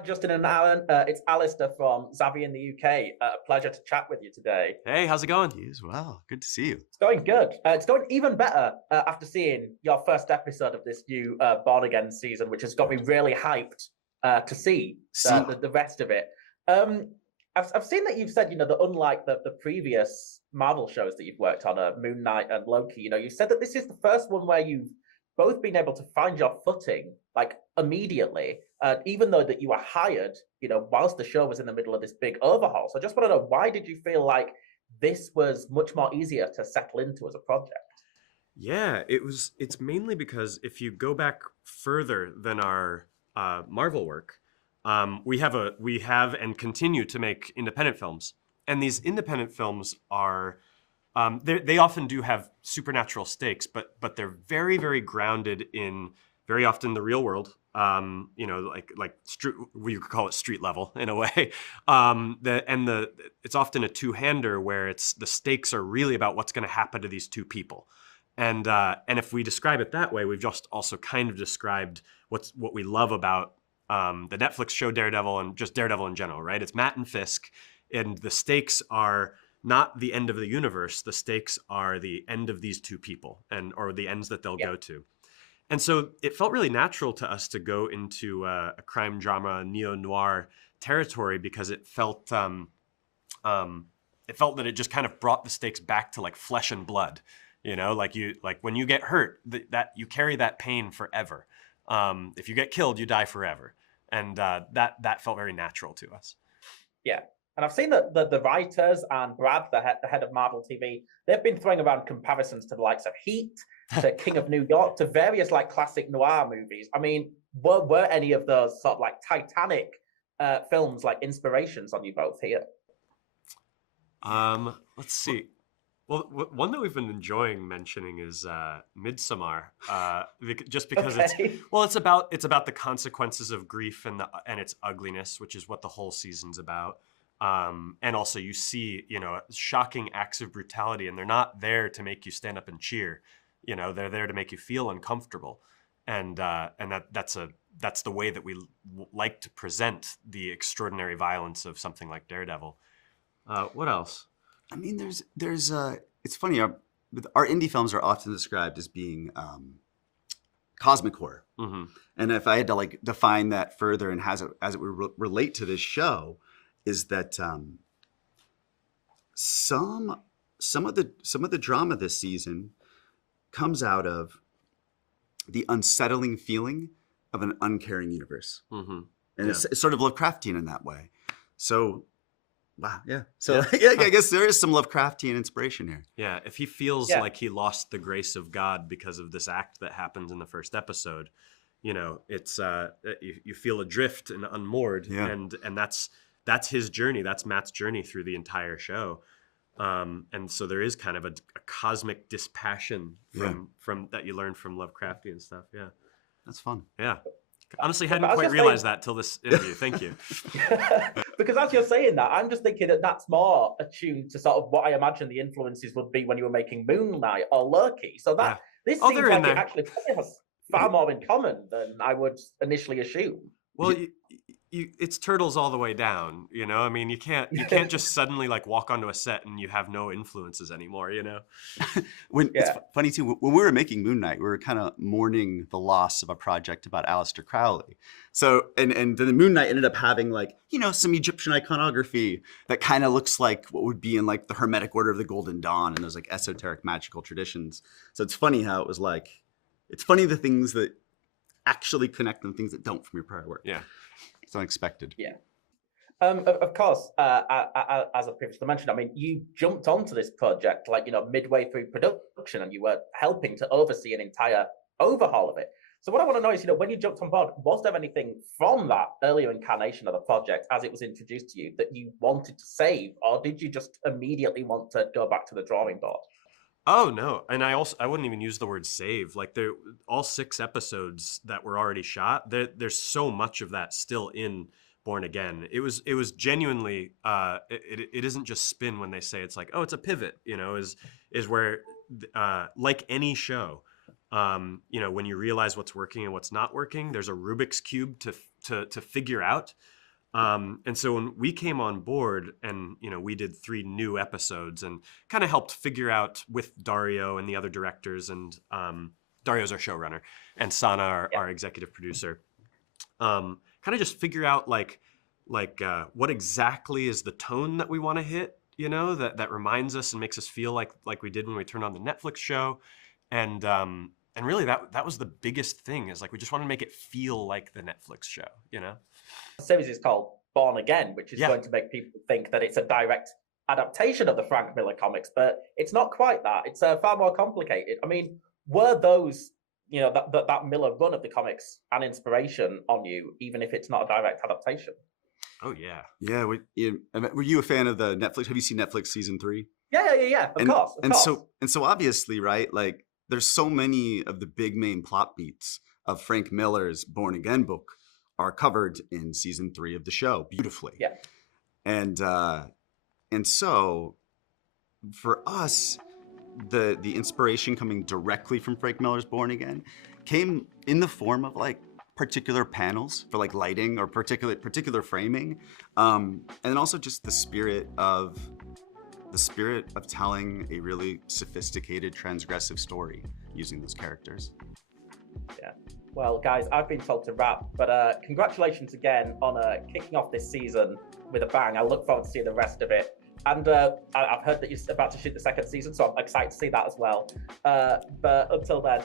Hi, Justin and Aaron. It's Alistair from Zavvi in the UK. A pleasure to chat with you today. Hey, how's it going? You as well. Good to see you. It's going good. It's going even better after seeing your first episode of this new Born Again season, which has got me really hyped to see the rest of it. Um, I've seen that you've said, that unlike the previous Marvel shows that you've worked on, Moon Knight and Loki, you said that this is the first one where you've both been able to find your footing like immediately, even though that you were hired, whilst the show was in the middle of this big overhaul. So I just want to know, why did you feel like this was much more easier to settle into as a project? Yeah, it's mainly because if you go back further than our Marvel work, we have and continue to make independent films, and these independent films are they often do have supernatural stakes, but they're very, very grounded in very often the real world. We could call it street level in a way. It's often a two-hander where it's the stakes are really about what's going to happen to these two people. And if we describe it that way, we've just also kind of described what we love about the Netflix show Daredevil, and just Daredevil in general, right? It's Matt and Fisk, and the stakes are not the end of the universe. The stakes are the end of these two people, or the ends that they'll go to. And so it felt really natural to us to go into a crime drama, neo-noir territory, because it felt that it just kind of brought the stakes back to like flesh and blood. Like when you get hurt, that you carry that pain forever. If you get killed, you die forever. And that felt very natural to us. Yeah. And I've seen that the writers and Brad, the head of Marvel TV, they've been throwing around comparisons to the likes of Heat, to King of New York, to various like classic noir movies. I mean, were any of those sort of like Titanic films like inspirations on you both here? Let's see. Well, one that we've been enjoying mentioning is Midsommar, just because it's about the consequences of grief and its ugliness, which is what the whole season's about. And also you see, shocking acts of brutality, and they're not there to make you stand up and cheer. They're there to make you feel uncomfortable. And that's the way that we like to present the extraordinary violence of something like Daredevil. What else? I mean, there's it's funny. Our indie films are often described as being cosmic horror. Mm-hmm. And if I had to like define that further and as it would relate to this show, is that some of the drama this season comes out of the unsettling feeling of an uncaring universe. Mm-hmm. And it's sort of Lovecraftian in that way. So, wow, yeah. So, yeah, I guess there is some Lovecraftian inspiration here. Yeah, if he feels like he lost the grace of God because of this act that happens in the first episode, it's you feel adrift and unmoored, and that's his journey. That's Matt's journey through the entire show. And so there is kind of a cosmic dispassion from that you learn from Lovecraftian stuff. Yeah, that's fun. Yeah, honestly, hadn't quite realized that till this interview. Thank you. Because as you're saying that, I'm just thinking that that's more attuned to sort of what I imagine the influences would be when you were making Moon Knight or Loki. So this seems like it actually probably has far more in common than I would initially assume. Well, it's turtles all the way down, I mean, you can't just suddenly like walk onto a set and you have no influences anymore, It's funny too, when we were making Moon Knight, we were kind of mourning the loss of a project about Aleister Crowley. So and then the Moon Knight ended up having like some Egyptian iconography that kind of looks like what would be in like the Hermetic Order of the Golden Dawn and those like esoteric magical traditions. So it's funny how it was like, it's funny the things that actually connect and things that don't from your prior work. Yeah. It's unexpected. Yeah. Of course, as I previously mentioned, I mean, you jumped onto this project like, midway through production, and you were helping to oversee an entire overhaul of it. So what I want to know is, when you jumped on board, was there anything from that earlier incarnation of the project as it was introduced to you that you wanted to save, or did you just immediately want to go back to the drawing board? Oh no, and I wouldn't even use the word save. Like all 6 episodes that were already shot. There's so much of that still in Born Again. It was genuinely. It isn't just spin when they say it's like, oh, it's a pivot. Is where like any show, when you realize what's working and what's not working, there's a Rubik's cube to figure out. And so when we came on board and, we did 3 new episodes and kind of helped figure out with Dario and the other directors, and Dario's our showrunner and Sana, our executive producer, kind of just figure out like what exactly is the tone that we want to hit, that reminds us and makes us feel like we did when we turned on the Netflix show. And really that was the biggest thing, is like we just want to make it feel like the Netflix show, The series is called Born Again, which is going to make people think that it's a direct adaptation of the Frank Miller comics, but it's not quite that. It's far more complicated. I mean, were those, that Miller run of the comics an inspiration on you, even if it's not a direct adaptation? Oh, yeah. Yeah. Were you a fan of the Netflix? Have you seen Netflix season 3? Yeah. Of course. So obviously, right, like there's so many of the big main plot beats of Frank Miller's Born Again book are covered in season 3 of the show beautifully. Yeah. And so for us, the inspiration coming directly from Frank Miller's Born Again came in the form of like particular panels for like lighting or particular framing, and then also just the spirit of telling a really sophisticated transgressive story using those characters. Yeah. Well, guys, I've been told to wrap, but congratulations again on kicking off this season with a bang. I look forward to seeing the rest of it. And I've heard that you're about to shoot the 2nd season, so I'm excited to see that as well. But until then,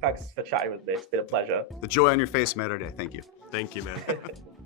thanks for chatting with me. It's been a pleasure. The joy on your face mattered today. Thank you. Thank you, man.